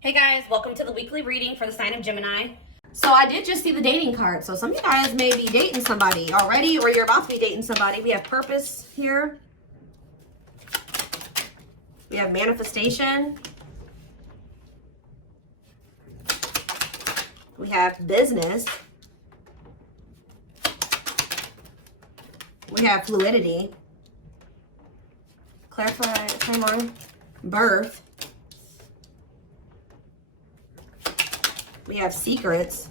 Hey guys, welcome to the weekly reading for the sign of Gemini. So I did just see the dating card. So some of you guys may be dating somebody already, or you're about to be dating somebody. We have purpose here. We have manifestation. We have business. We have fluidity. Clarify, timeline. Birth. We have secrets.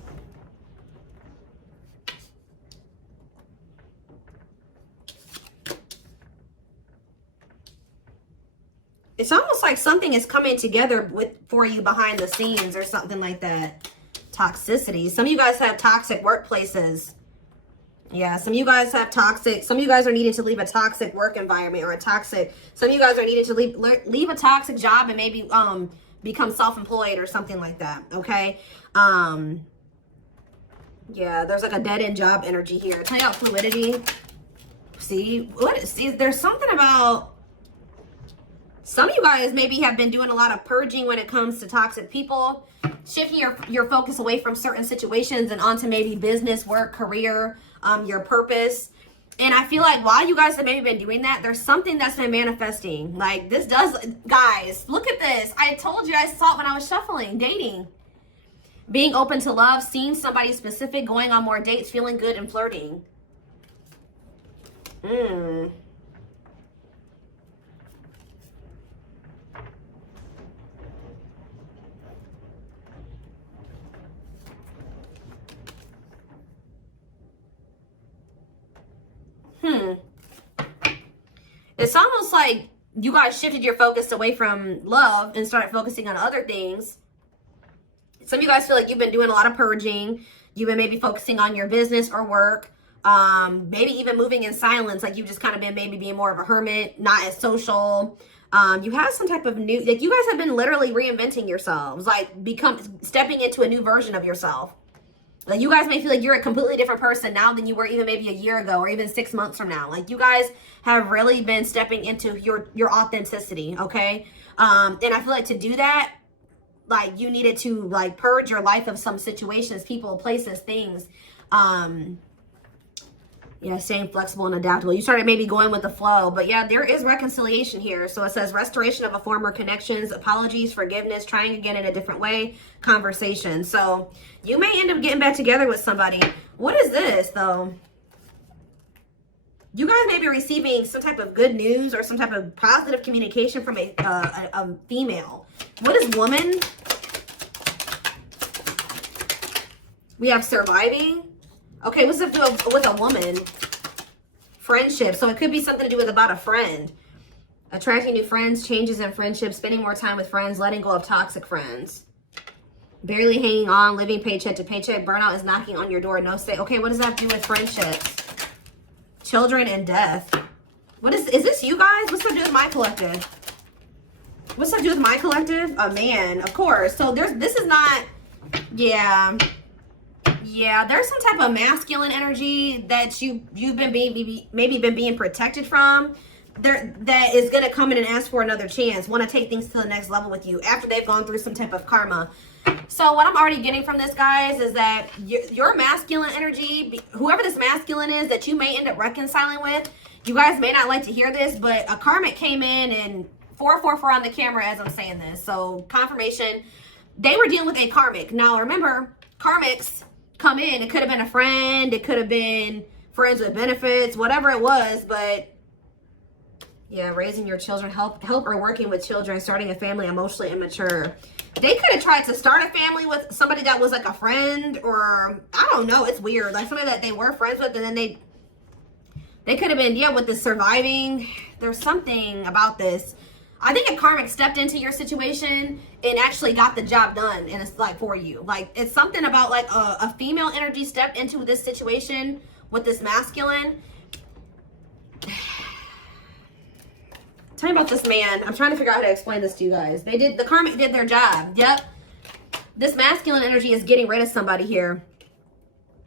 It's almost like something is coming together for you behind the scenes or something like that. Toxicity. Some of you guys have toxic workplaces. Yeah, some of you guys have toxic. Some of you guys are needing to leave a toxic work environment or a toxic. Some of you guys are needing to leave a toxic job and maybe become self-employed or something like that. Okay. Yeah, there's like a dead-end job energy here. Tell you about fluidity. See, there's something about some of you guys maybe have been doing a lot of purging when it comes to toxic people, shifting your focus away from certain situations and onto maybe business, work, career, your purpose. And I feel like while you guys have maybe been doing that, there's something that's been manifesting. Like this does, guys, look at this. I told you, I saw it when I was shuffling, dating. Being open to love, seeing somebody specific, going on more dates, feeling good and flirting. It's almost like you guys shifted your focus away from love and started focusing on other things. Some of you guys feel like you've been doing a lot of purging. You've been maybe focusing on your business or work. Maybe even moving in silence. Like you've just kind of been maybe being more of a hermit, not as social. You have some type of new, like you guys have been literally reinventing yourselves. Like stepping into a new version of yourself. Like you guys may feel like you're a completely different person now than you were even maybe a year ago or even 6 months from now. Like you guys have really been stepping into your authenticity, okay? And I feel like to do that, like you needed to like purge your life of some situations, people, places, things. Yeah, staying flexible and adaptable. You started maybe going with the flow, but yeah, there is reconciliation here. So it says restoration of a former connections, apologies, forgiveness, trying again in a different way, conversation. So you may end up getting back together with somebody. What is this though? You guys may be receiving some type of good news or some type of positive communication from a female. What is woman? We have surviving. Okay, what's up with a woman? Friendship. So it could be something to do with about a friend. Attracting new friends, changes in friendships, spending more time with friends, letting go of toxic friends. Barely hanging on, living paycheck to paycheck. Burnout is knocking on your door. No stay. Okay, what does that do with friendships? Children and death. What is this you guys? What's up to do with my collective? What's up to do with my collective? A man, of course. So this is not, yeah. Yeah, there's some type of masculine energy that you've been maybe been being protected from. That is gonna come in and ask for another chance, want to take things to the next level with you after they've gone through some type of karma. So what I'm already getting from this, guys, is that your masculine energy, whoever this masculine is that you may end up reconciling with, you guys may not like to hear this, but a karmic came in and 444 on the camera as I'm saying this. So confirmation, they were dealing with a karmic. Now remember, karmics come in. It could have been a friend. It could have been friends with benefits, whatever it was. But yeah, raising your children, help or working with children, starting a family, emotionally immature. They could have tried to start a family with somebody that was like a friend, or I don't know. It's weird. Like somebody that they were friends with, and then they could have been, yeah, with the surviving. There's something about this. I think a karmic stepped into your situation and actually got the job done, and it's like for you. Like it's something about like a female energy stepped into this situation with this masculine. Tell me about this man. I'm trying to figure out how to explain this to you guys. The karmic did their job. Yep. This masculine energy is getting rid of somebody here.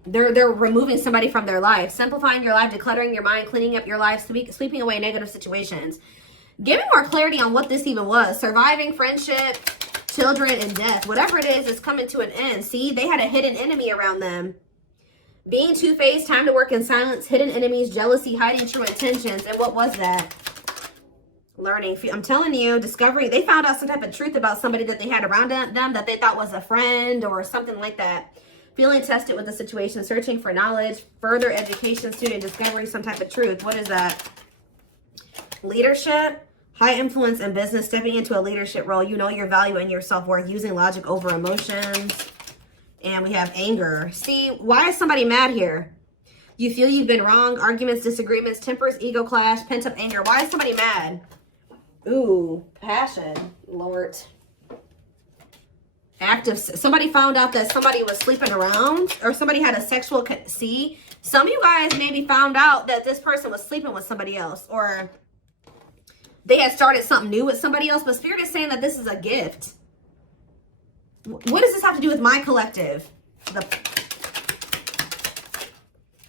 They're removing somebody from their life, simplifying your life, decluttering your mind, cleaning up your life, sweeping away negative situations. Give me more clarity on what this even was. Surviving, friendship, children and death. Whatever it is coming to an end. See, they had a hidden enemy around them. Being two-faced, time to work in silence, hidden enemies, jealousy, hiding true intentions. And what was that? Learning. I'm telling you, discovery. They found out some type of truth about somebody that they had around them that they thought was a friend or something like that. Feeling tested with the situation, searching for knowledge, further education, student discovery, some type of truth. What is that? Leadership, high influence in business, stepping into a leadership role. You know your value and your self-worth, using logic over emotions. And we have anger. See, why is somebody mad here? You feel you've been wrong, arguments, disagreements, tempers, ego clash, pent-up anger. Why is somebody mad? Ooh, passion, Lord. Active. Somebody found out that somebody was sleeping around, or somebody had a sexual. See, some of you guys maybe found out that this person was sleeping with somebody else, or they had started something new with somebody else. But Spirit is saying that this is a gift. What does this have to do with my collective? The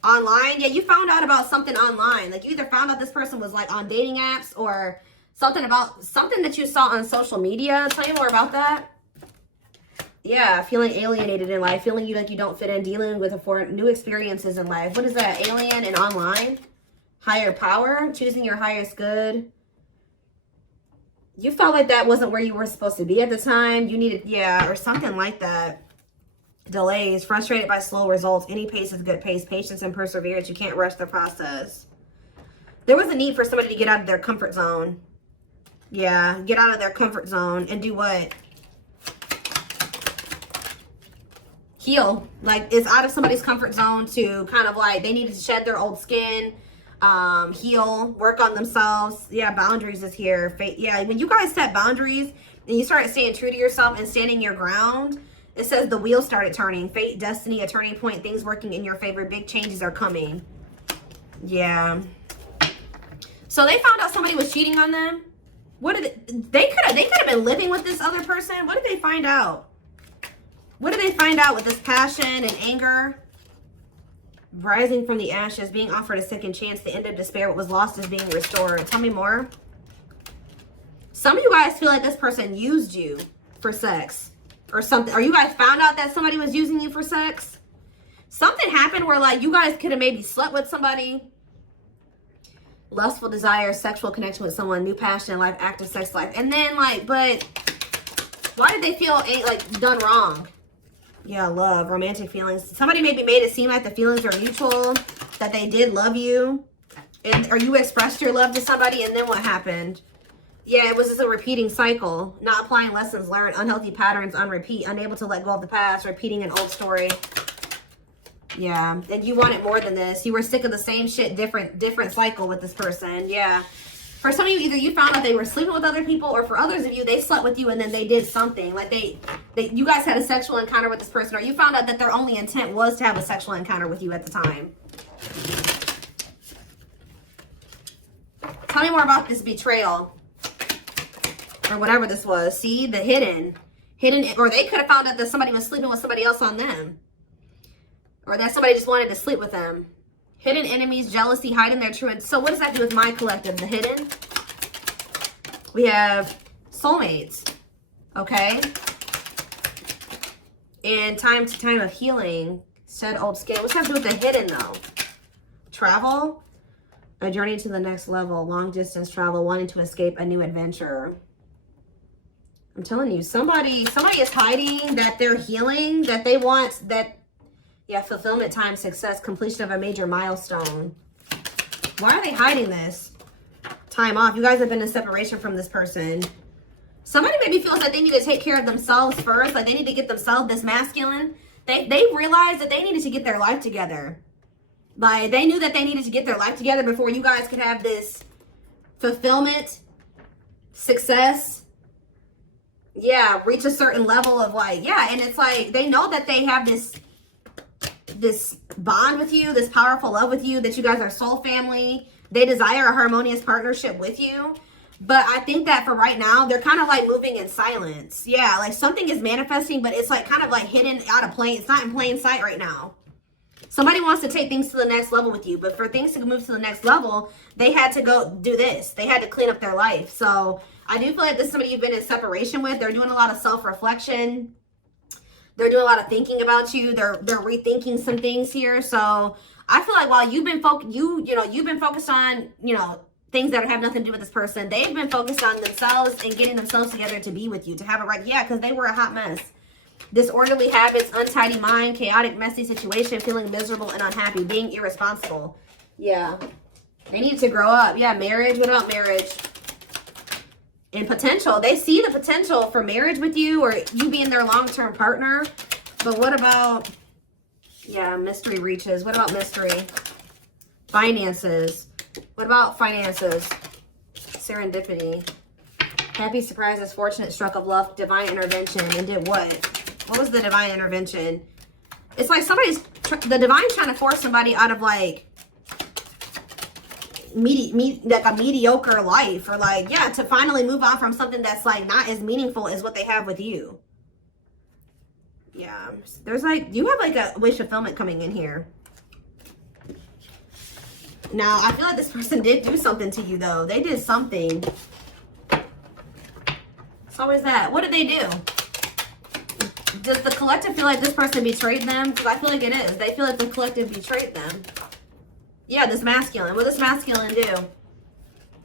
online. Yeah, you found out about something online. Like you either found out this person was like on dating apps, or something about something that you saw on social media. Tell me more about that. Yeah, feeling alienated in life, feeling like you don't fit in, dealing with new experiences in life. What is that? Alien and online? Higher power, choosing your highest good. You felt like that wasn't where you were supposed to be at the time. You needed, yeah, or something like that. Delays, frustrated by slow results. Any pace is good pace. Patience and perseverance. You can't rush the process. There was a need for somebody to get out of their comfort zone. Yeah, get out of their comfort zone and do what? Heal. Like, it's out of somebody's comfort zone to kind of like, they needed to shed their old skin, heal, work on themselves. Yeah, boundaries is here. Yeah, when you guys set boundaries and you start staying true to yourself and standing your ground, it says the wheel started turning. Fate, destiny, a turning point, things working in your favor. Big changes are coming. Yeah. So they found out somebody was cheating on them. What did they could have been living with this other person. What did they find out? What did they find out with this passion and anger? Rising from the ashes, being offered a second chance, the end of despair, what was lost is being restored. Tell me more. Some of you guys feel like this person used you for sex or something. Or you guys found out that somebody was using you for sex. Something happened where like you guys could have maybe slept with somebody. Lustful desire, sexual connection with someone, new passion in life, active sex life. And then like, but why did they feel like done wrong? Yeah, love, romantic feelings. Somebody maybe made it seem like the feelings are mutual, that they did love you. Or you expressed your love to somebody, and then what happened? Yeah, it was just a repeating cycle. Not applying lessons learned, unhealthy patterns on repeat, unable to let go of the past, repeating an old story. Yeah, and you wanted more than this. You were sick of the same shit, different cycle with this person. Yeah. For some of you, either you found out they were sleeping with other people, or for others of you, they slept with you and then they did something. Like you guys had a sexual encounter with this person, or you found out that their only intent was to have a sexual encounter with you at the time. Tell me more about this betrayal. Or whatever this was. See, the hidden, or they could have found out that somebody was sleeping with somebody else on them. Or that somebody just wanted to sleep with them. Hidden enemies, jealousy, hiding their true. So what does that do with my collective? The hidden. We have soulmates. Okay. And time to time of healing. Shed old skin. What's that do with the hidden though? Travel. A journey to the next level. Long distance travel. Wanting to escape a new adventure. I'm telling you, somebody is hiding that they're healing, that they want that. Yeah, fulfillment, time, success, completion of a major milestone. Why are they hiding this? Time off. You guys have been in separation from this person. Somebody maybe feels like they need to take care of themselves first. Like they need to get themselves this masculine. They realized that they needed to get their life together. Like they knew that they needed to get their life together before you guys could have this fulfillment, success. Yeah, reach a certain level of like, yeah. And it's like, they know that they have this bond with you, this powerful love with you, that you guys are soul family. They desire a harmonious partnership with you. But I think that for right now, they're kind of like moving in silence. Yeah, like something is manifesting, but it's like kind of like hidden out of plain. It's not in plain sight right now. Somebody wants to take things to the next level with you. But for things to move to the next level, they had to go do this. They had to clean up their life. So I do feel like this is somebody you've been in separation with. They're doing a lot of self-reflection. They're doing a lot of thinking about you. They're rethinking some things here. So I feel like while you've been you've been focused on, things that have nothing to do with this person, they've been focused on themselves and getting themselves together to be with you, to have it right. Yeah, because they were a hot mess. Disorderly habits, untidy mind, chaotic, messy situation, feeling miserable and unhappy, being irresponsible. Yeah. They need to grow up. Yeah, marriage. What about marriage? And potential. They see the potential for marriage with you or you being their long-term partner. But what about, yeah, mystery reaches. What about mystery? Finances. What about finances? Serendipity. Happy surprises, fortunate stroke of luck, divine intervention. And did what? What was the divine intervention? It's like the divine's trying to force somebody out of like a mediocre life, or like, yeah, to finally move on from something that's like not as meaningful as what they have with you. Yeah, there's like, you have like a wish fulfillment coming in here. Now, I feel like this person did do something to you though. They did something. So what is that? What did they do? Does the collective feel like this person betrayed them? Because I feel like it is. They feel like the collective betrayed them. Yeah, this masculine. What does this masculine do?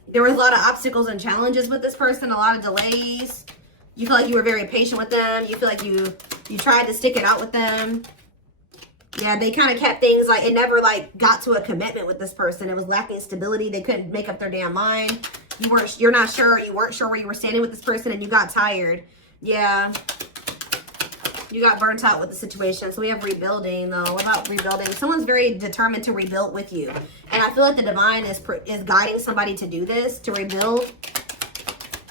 There was a lot of obstacles and challenges with this person, a lot of delays. You feel like you were very patient with them. You feel like you tried to stick it out with them. Yeah, they kind of kept things like, it never like got to a commitment with this person. It was lacking stability. They couldn't make up their damn mind. You're not sure. You weren't sure where you were standing with this person and you got tired. Yeah. You got burnt out with the situation. So we have rebuilding though. What about rebuilding? Someone's very determined to rebuild with you. And I feel like the divine is guiding somebody to do this, to rebuild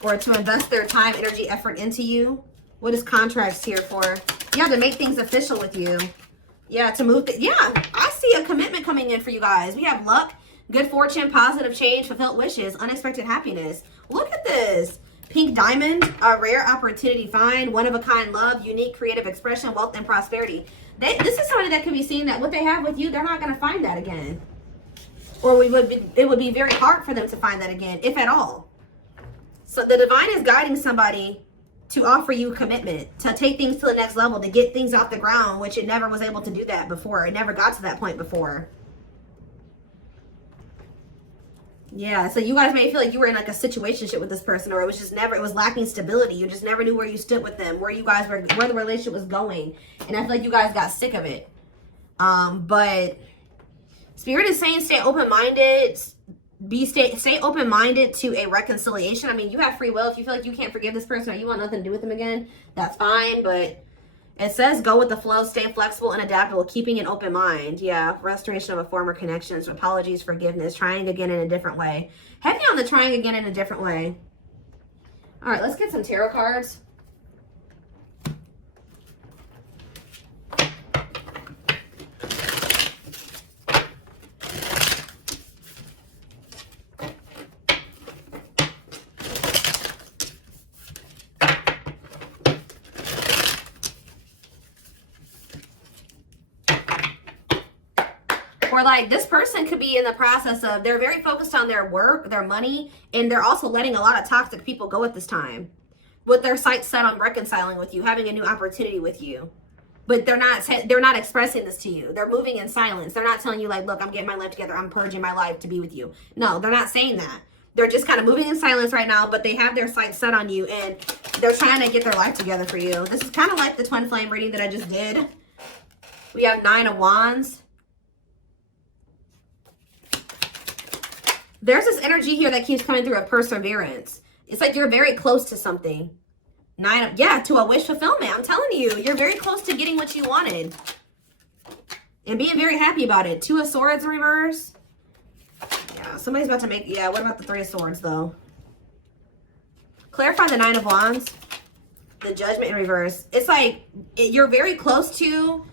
or to invest their time, energy, effort into you. What is contracts here for? Yeah, to make things official with you. Yeah, to move. Yeah, I see a commitment coming in for you guys. We have luck, good fortune, positive change, fulfilled wishes, unexpected happiness. Look at this. Pink diamond, a rare opportunity find, one-of-a-kind love, unique creative expression, wealth, and prosperity. This is somebody that could be seeing that what they have with you, they're not going to find that again. Or it would be very hard for them to find that again, if at all. So the divine is guiding somebody to offer you commitment, to take things to the next level, to get things off the ground, which it never was able to do that before. It never got to that point before. Yeah, so you guys may feel like you were in like a situationship with this person, or it was just never, it was lacking stability. You just never knew where you stood with them, where you guys were, where the relationship was going. And I feel like you guys got sick of it. But Spirit is saying stay open-minded, stay open-minded to a reconciliation. I mean, you have free will. If you feel like you can't forgive this person or you want nothing to do with them again, that's fine. But it says go with the flow, stay flexible and adaptable, keeping an open mind. Yeah, restoration of a former connections, apologies, forgiveness, trying again in a different way. Heavy on the trying again in a different way. All right, let's get some tarot cards. Or like this person could be in the process of, they're very focused on their work, their money, and they're also letting a lot of toxic people go at this time. With their sights set on reconciling with you, having a new opportunity with you. But they're not expressing this to you. They're moving in silence. They're not telling you like, look, I'm getting my life together. I'm purging my life to be with you. No, they're not saying that. They're just kind of moving in silence right now, but they have their sights set on you and they're trying to get their life together for you. This is kind of like the twin flame reading that I just did. We have 9 of Wands. There's this energy here that keeps coming through of perseverance. It's like you're very close to something. To a wish fulfillment. I'm telling you, you're very close to getting what you wanted. And being very happy about it. 2 of Swords in reverse. Yeah, somebody's about to make, yeah, what about the 3 of Swords though? Clarify the 9 of Wands. The Judgment in reverse. It's like you're very close to,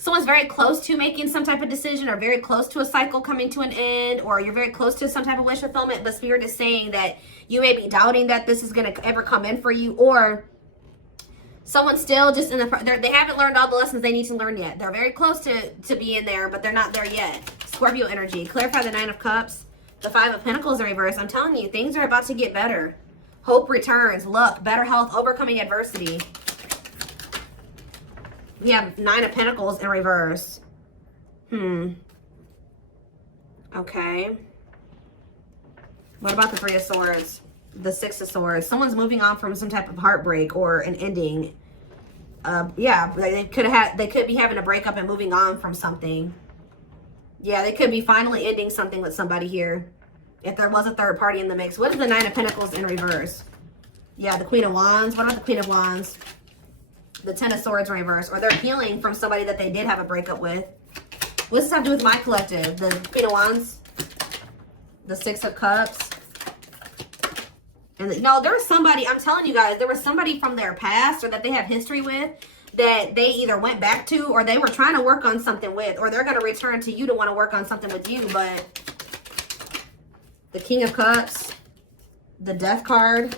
someone's very close to making some type of decision or very close to a cycle coming to an end, or you're very close to some type of wish fulfillment, but Spirit is saying that you may be doubting that this is going to ever come in for you, or someone's still just in the, they haven't learned all the lessons they need to learn yet. They're very close to being there, but they're not there yet. Scorpio energy. Clarify the 9 of Cups. The 5 of Pentacles in reverse. I'm telling you, things are about to get better. Hope returns. Luck. Better health. Overcoming adversity. We have 9 of Pentacles in reverse. Okay. What about the 3 of Swords? The 6 of Swords. Someone's moving on from some type of heartbreak or an ending. Yeah, they could be having a breakup and moving on from something. Yeah, they could be finally ending something with somebody here. If there was a third party in the mix. What is the 9 of Pentacles in reverse? Yeah, the Queen of Wands. What about the Queen of Wands? The 10 of Swords in reverse. Or they're healing from somebody that they did have a breakup with. What does this have to do with my collective? The Queen of Wands. The 6 of Cups. And no, there was somebody, I'm telling you guys, there was somebody from their past or that they have history with that they either went back to or they were trying to work on something with, or they're going to return to you to want to work on something with you. But the King of Cups, the Death card,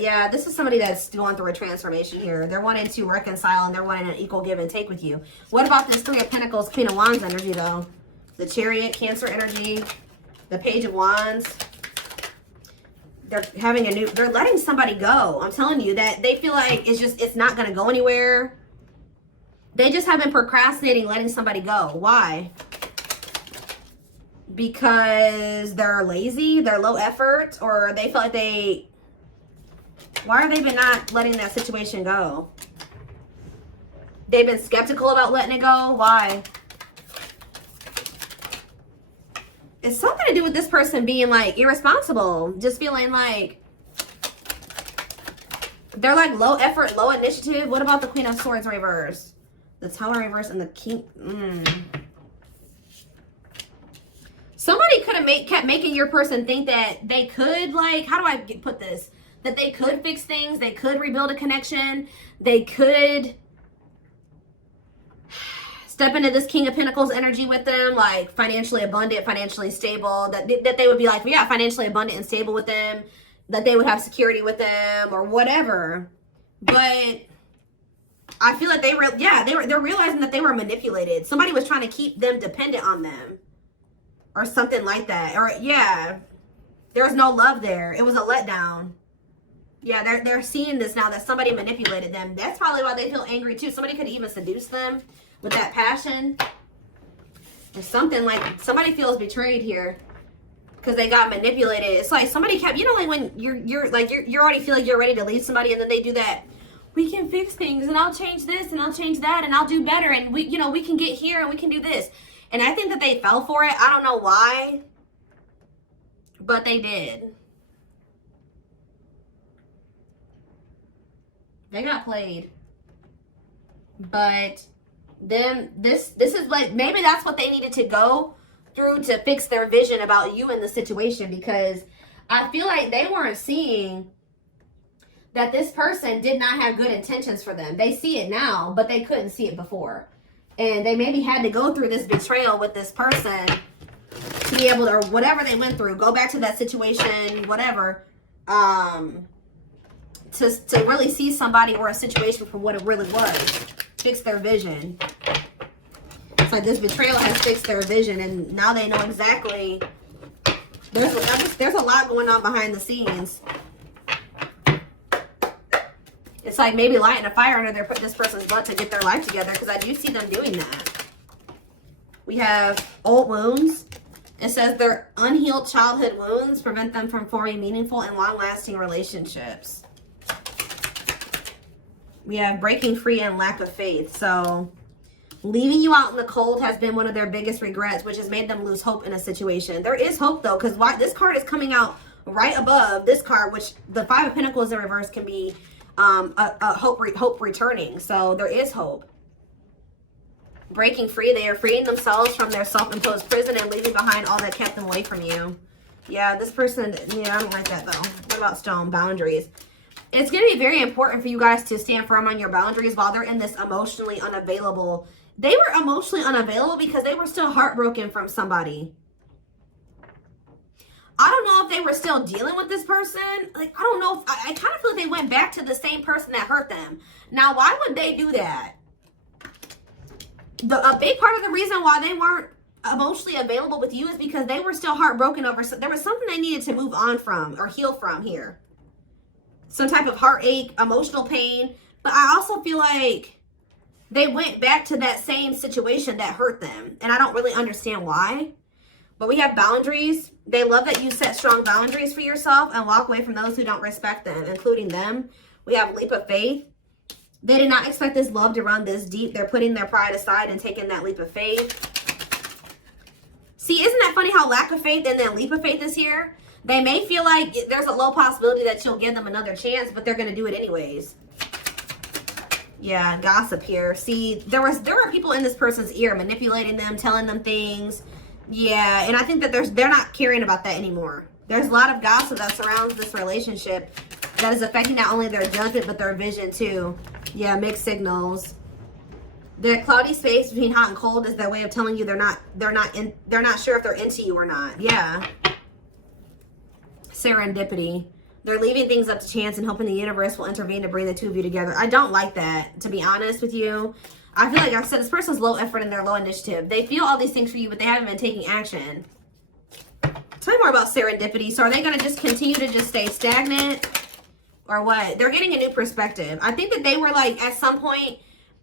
yeah, this is somebody that's going through a transformation here. They're wanting to reconcile and they're wanting an equal give and take with you. What about this 3 of Pentacles, Queen of Wands energy though? The Chariot, Cancer energy, the Page of Wands. They're having they're letting somebody go. I'm telling you that they feel like it's not going to go anywhere. They just have been procrastinating letting somebody go. Why? Because they're lazy, they're low effort, or they feel like why are they been not letting that situation go? They've been skeptical about letting it go. Why? It's something to do with this person being like irresponsible, just feeling like they're like low effort, low initiative. What about the Queen of Swords reverse? The Tower reverse and the King. Somebody could have kept making your person think that they could, like, how do I put this? That they could fix things, they could rebuild a connection, they could step into this King of Pentacles energy with them, like financially abundant, financially stable, that they would be like, yeah, financially abundant and stable with them, that they would have security with them or whatever. But I feel like they're realizing that they were manipulated. Somebody was trying to keep them dependent on them or something like that. Or yeah, there was no love there. It was a letdown. Yeah, they're seeing this now that somebody manipulated them. That's probably why they feel angry too. Somebody could even seduce them with that passion or something. Like somebody feels betrayed here because they got manipulated. It's like somebody kept, you know, like when you already feel like you're ready to leave somebody and then they do that. We can fix things and I'll change this and I'll change that and I'll do better and we can get here and we can do this. And I think that they fell for it. I don't know why, but they did. They got played. But then this is like, maybe that's what they needed to go through to fix their vision about you in the situation, because I feel like they weren't seeing that this person did not have good intentions for them. They see it now, but they couldn't see it before. And they maybe had to go through this betrayal with this person to be able to, or whatever they went through, go back to that situation, whatever, to really see somebody or a situation for what it really was. Fix their vision. It's like this betrayal has fixed their vision, and now they know exactly. There's a lot going on behind the scenes. It's like maybe lighting a fire under this person's butt to get their life together, because I do see them doing that. We have old wounds. It says their unhealed childhood wounds prevent them from forming meaningful and long-lasting relationships. We have breaking free and lack of faith. So leaving you out in the cold has been one of their biggest regrets, which has made them lose hope in a situation. There is hope though, because this card is coming out right above this card, which the Five of Pentacles in reverse can be a hope returning. So there is hope. Breaking free, they are freeing themselves from their self-imposed prison and leaving behind all that kept them away from you. Yeah, this person, yeah, I don't like that though. What about stone? Boundaries. It's going to be very important for you guys to stand firm on your boundaries while they're in this emotionally unavailable. They were emotionally unavailable because they were still heartbroken from somebody. I don't know if they were still dealing with this person. Like, I don't know. I kind of feel like they went back to the same person that hurt them. Now, why would they do that? A big part of the reason why they weren't emotionally available with you is because they were still heartbroken over, there was something they needed to move on from or heal from here. Some type of heartache, emotional pain. But I also feel like they went back to that same situation that hurt them. And I don't really understand why. But we have boundaries. They love that you set strong boundaries for yourself and walk away from those who don't respect them, including them. We have leap of faith. They did not expect this love to run this deep. They're putting their pride aside and taking that leap of faith. See, isn't that funny how lack of faith and then leap of faith is here? They may feel like there's a low possibility that you'll give them another chance, but they're going to do it anyways. Yeah, gossip here. See, there were people in this person's ear manipulating them, telling them things. Yeah, and I think that they're not caring about that anymore. There's a lot of gossip that surrounds this relationship that is affecting not only their judgment but their vision too. Yeah, mixed signals. The cloudy space between hot and cold is their way of telling you they're not sure if they're into you or not. Yeah. Serendipity. They're leaving things up to chance and hoping the universe will intervene to bring the two of you together. I don't like that, to be honest with you. I feel like I said this person's low effort and they're low initiative. They feel all these things for you, but they haven't been taking action. Tell me more about serendipity. So are they going to just continue to just stay stagnant or what? They're getting a new perspective. I think that they were like at some point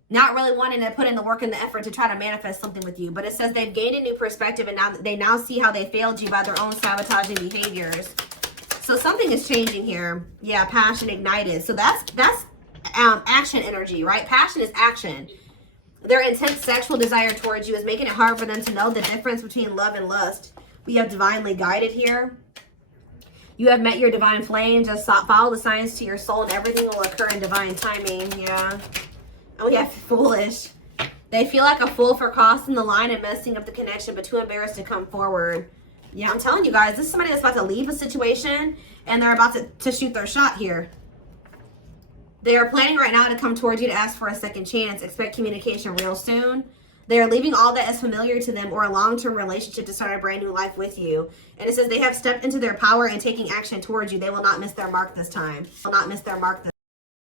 not really wanting to put in the work and the effort to try to manifest something with you. But it says they've gained a new perspective and now they now see how they failed you by their own sabotaging behaviors. So something is changing here. Yeah, passion ignited. So that's action energy, right? Passion is action. Their intense sexual desire towards you is making it hard for them to know the difference between love and lust. We have divinely guided here. You have met your divine flame. Just follow the signs to your soul and everything will occur in divine timing. Yeah. And we have foolish. They feel like a fool for crossing the line and messing up the connection, but too embarrassed to come forward. Yeah, I'm telling you guys, this is somebody that's about to leave a situation and they're about to shoot their shot here. They are planning right now to come towards you to ask for a second chance. Expect communication real soon. They are leaving all that is familiar to them or a long-term relationship to start a brand new life with you. And it says they have stepped into their power and taking action towards you. They will not miss their mark this time. Will not miss their mark this time.